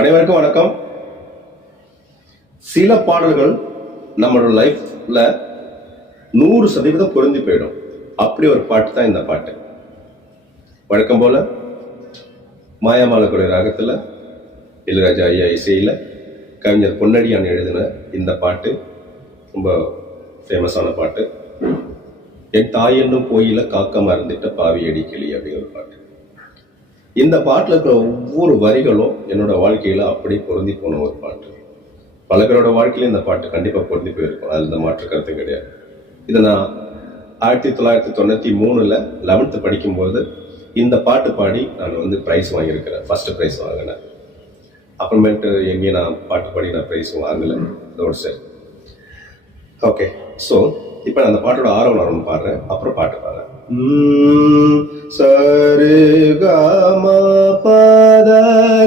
அனைவருக்கும் வணக்கம். சில பாடல்கள் நம்மளோட லைஃப்ல நூறு சதவீதம் பொருந்தி போயிடும். அப்படி ஒரு பாட்டு தான் இந்த பாட்டு. வழக்கம் போல மாயாமாலக்குறை ராகத்தில் இளையராஜா ஐயா இசையில் கவிஞர் பொன்னடியான் எழுதின இந்த பாட்டு ரொம்ப ஃபேமஸான பாட்டு. என் தாய் என்னும் கோயில காக்க மறந்துட்ட பாவி அடிக்கலி கிளி அப்படிங்கிற ஒரு பாட்டு. இந்த பாட்டில் இருக்கிற ஒவ்வொரு வரிகளும் என்னோட வாழ்க்கையில் அப்படி பொருந்தி போன ஒரு பாட்டு. பல பேரோட வாழ்க்கையில இந்த பாட்டு கண்டிப்பாக பொருந்தி போயிருக்கும். அதில் இந்த மாற்று கருத்து கிடையாது. இதை நான் ஆயிரத்தி தொள்ளாயிரத்தி தொண்ணூற்றி மூணில் லெவன்த்து படிக்கும்போது இந்த பாட்டு பாடி நான் வந்து ப்ரைஸ் வாங்கியிருக்கிறேன். ஃபஸ்ட்டு ப்ரைஸ் வாங்கினேன். அப்புறமேட்டு எங்கேயும் நான் பாட்டு பாடி நான் ப்ரைஸ் வாங்கலை. அதோட சரி. ஓகே ஸோ இப்போ நான் அந்த பாட்டோட ஆர்வம் நான் பாடுறேன். அப்புறம் பாட்டு பாடுறேன். சரு கம பத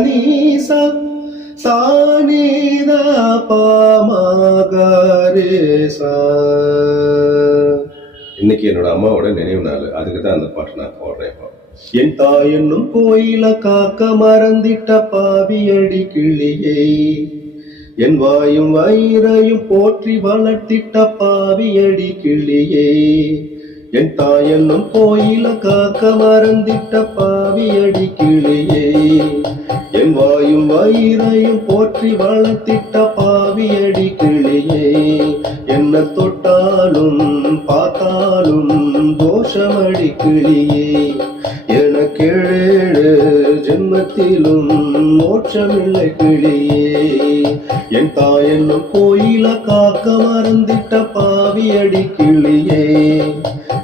நீசா சானித பாமகரே சா இன்னைக்கு என்னோட அம்மாவோட நினைவு நாள். அதுக்கு தான் அந்த பாட்டு நான் பாடுறேன் என் தாய் என்னும் கோயில காக்க மறந்திட்ட பாவியடி கிளியை என் வாயும் வயிறையும் போற்றி வளர்த்திட்ட பாவியடி கிளியே. என் தாய் கோயில காக்க மறந்திட்ட பாவியடி கிளியே. என் வாயும் வயிறையும் போற்றி வளர்த்திட்ட பாவியடி கிளியே. என்ன தொட்டாலும் பார்த்தாலும் தோஷமடி கிளியே. எனக்கேழு ஜென்மத்திலும் மோட்சமில்லை கிளியே. என் தாய் என்னும் கோயில காக்க மறந்திட்ட பாவியடி கிளியே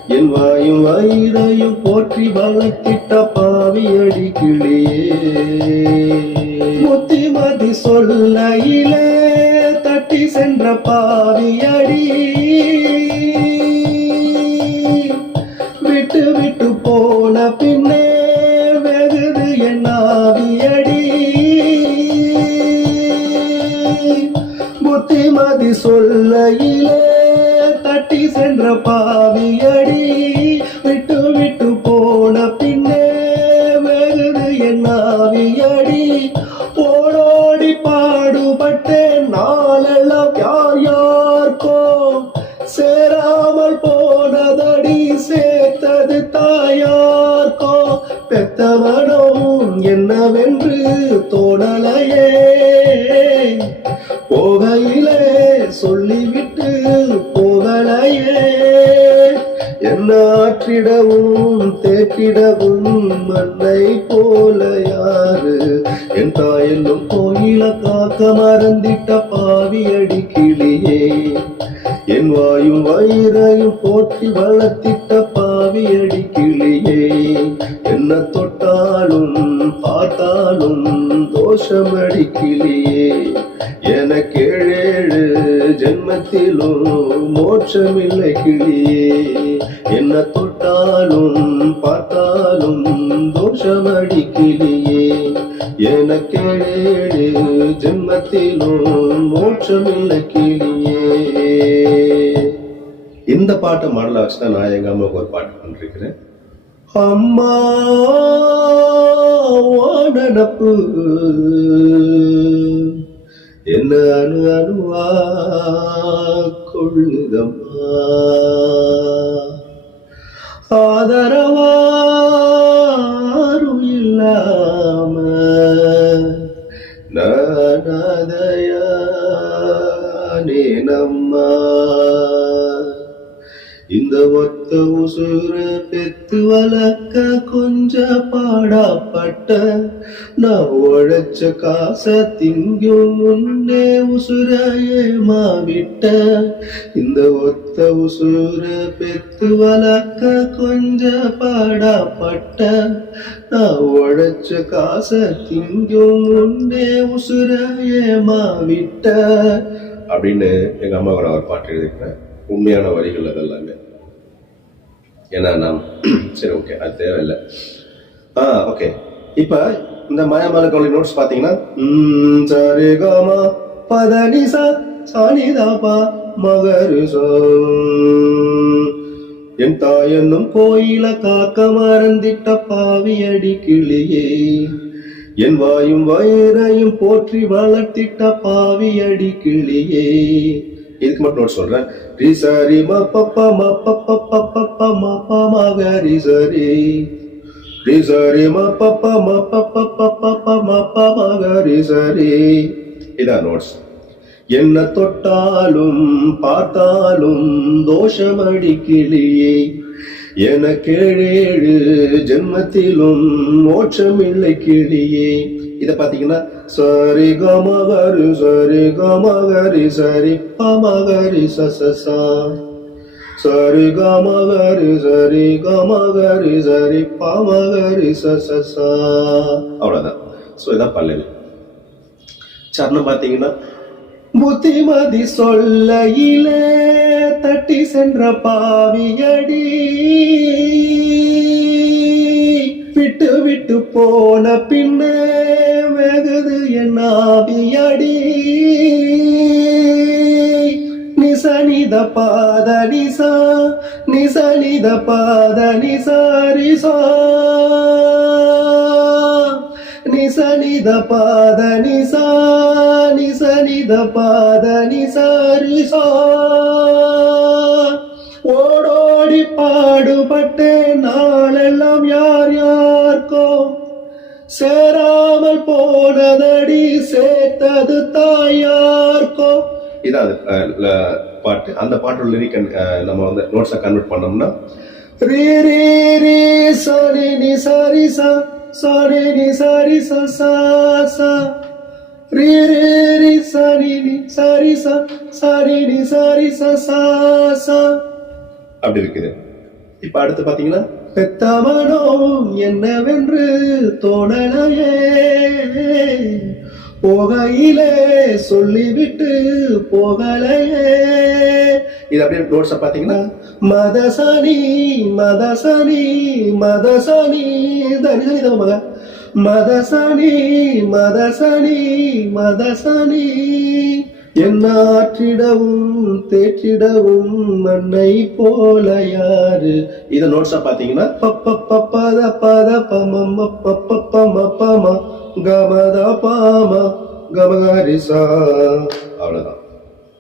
என் வாயும் வயிறையும் போற்றி வளர்த்திட்ட பாவியடி கிளியே முத்திமதி சொல்லையிலே தட்டி தட்டி சென்ற பாவியடி விட்டு விட்டு போன பின்னே வெகுது என் ஆவியடி. ஓடோடி பாடுபட்டேன் நாளெல்லாம் யார் யார்க்கோ. சேராமல் போனதடி சேர்த்தது தாயார்க்கோ. பெத்தவனோ என்னவென்று தோணலையே. போகையிலே சொல்லிவிட்டு போகலையே என்ன ஆற்றிடவும் தேற்றிடவும் மண்ணை போல யாரு? என் தாயெல்லும் கோயில காக்க மறந்திட்ட பாவியடி கிளியே என் வாயும் வயிறையும் போற்றி வளர்த்திட்ட பாவியடி கிளியே என்ன தொட்டாலும் பார்த்தாலும் தோஷமடி கிளியே எனக்கு ஜென்மத்திலும் மோட்சமில்லை கிளியே. என்ன தொட்டாலும் பார்த்தாலும் தோஷமடி கிளியே. எனக்கேடு ஜென்மத்திலும் மோட்சமில்லை கிளியே. இந்த பாட்டை மாடலா வச்சு தான் நான் எங்க அம்மாவுக்கு ஒரு பாட்டு பண்ணிருக்கிறேன் அம்மா உன் என்ன அணு அணுவா? கொள்ளுதம்மா. ஆதரவாரும் இல்லாம. நானதையானே நம்மா. இந்த ஒத்த உசுர பெத்து வளர்க்க கொஞ்ச பாடாப்பட்ட நான் உழைச்ச காச திங்கும் முன்னே உசுர மாவிட்ட இந்த ஒத்த உசுர பெத்து வளர்க்க கொஞ்ச பாடாப்பட்ட நான் உழைச்ச காச திங்கும் முன்னே உசுர ஏமாவிட்ட அப்படின்னு எங்க அம்மா கூட ஒரு பாட்டு எழுதிக்கிறேன் உண்மையான வரிகள் அதெல்லாமே. ஏன்னா நான் சரி ஓகே அது தேவையில்லை. ஆ ஓகே இப்ப இந்த மயமான கவலை நோட்ஸ் பார்த்தீங்கன்னா சரி காமா பதனி சா சானிதாபா மகரு என் தாயன்னும் கோயில காக்க மறந்திட்ட பாவியடி கிளியே. என் வாயும் வயிறையும் போற்றி வளர்த்திட்ட பாவியடி கிளியே. இதுக்கு மட்டும் நோட் சொல்றேன். ரி சரி ம பப்ப ம ரிசரி ம சரி பப்ப ம பப்ப பப்ப ப ம க இதான் நோட்ஸ் என்ன தொட்டாலும் பார்த்தாலும் தோஷமடி கிளியே கேழேழு ஜென்மத்திலும் மோட்சமில்லை கிளியே. இத பாத்தீங்கன்னா சரி கமகரி சரி கமகரி சரி பமகரி சசசா சரி கமகரி சரி கமகரி சரி பமகரி சசசா அவ்வளோதான் ஸோ இதான் பல்லவி. சரணம் பார்த்தீங்கன்னா புத்திமதி சொல்லையில தட்டி சென்ற பாவியடி. விட்டு விட்டு போன பின்னே வெகுது என் ஆவியடி. நிசனித பாத நிசா நிசனித பாத நிசாரிசா நிசனித பாத நிசா நிசனித பாத நிசாரிசா ஓடோடி பாடுபட்டேன் நாளெல்லாம் யார் யாருக்கோ. சேராமல் போனதடி சேர்த்தது தாயார்க்கோ இதான் பாட்டு. அந்த பாட்டோட லிரிக் நம்ம வந்து நோட்ஸை கன்வெர்ட் பண்ணோம்னா ரே ரே ரே சாரி நி சாரி சா சாரி நி சாரி சா சா சா. ரே ரே ரே சாரி நி சாரி சா சாரி நி சாரி சா சா சா. அப்படி இருக்குது. இப்போ அடுத்து பார்த்தீங்கன்னா பெத்தவனோ என்னவென்று தோணலையே. போகையிலே சொல்லிவிட்டு போகலையே இது அப்படியே நோட்ஸ பாத்தீங்கன்னா மதசனி மதசனி மதசனி தனி தனி மக மதசனி மதசனி மதசனி என்னாற்றிடவும் தேற்றிடவும் மண்ணை போல யாரு? இத நோட்ஸா பாத்தீங்கன்னா பப்ப பப்பத பத பம பப்ப பம பம கமத பாம கமகாரிசா அவ்வளவுதான்.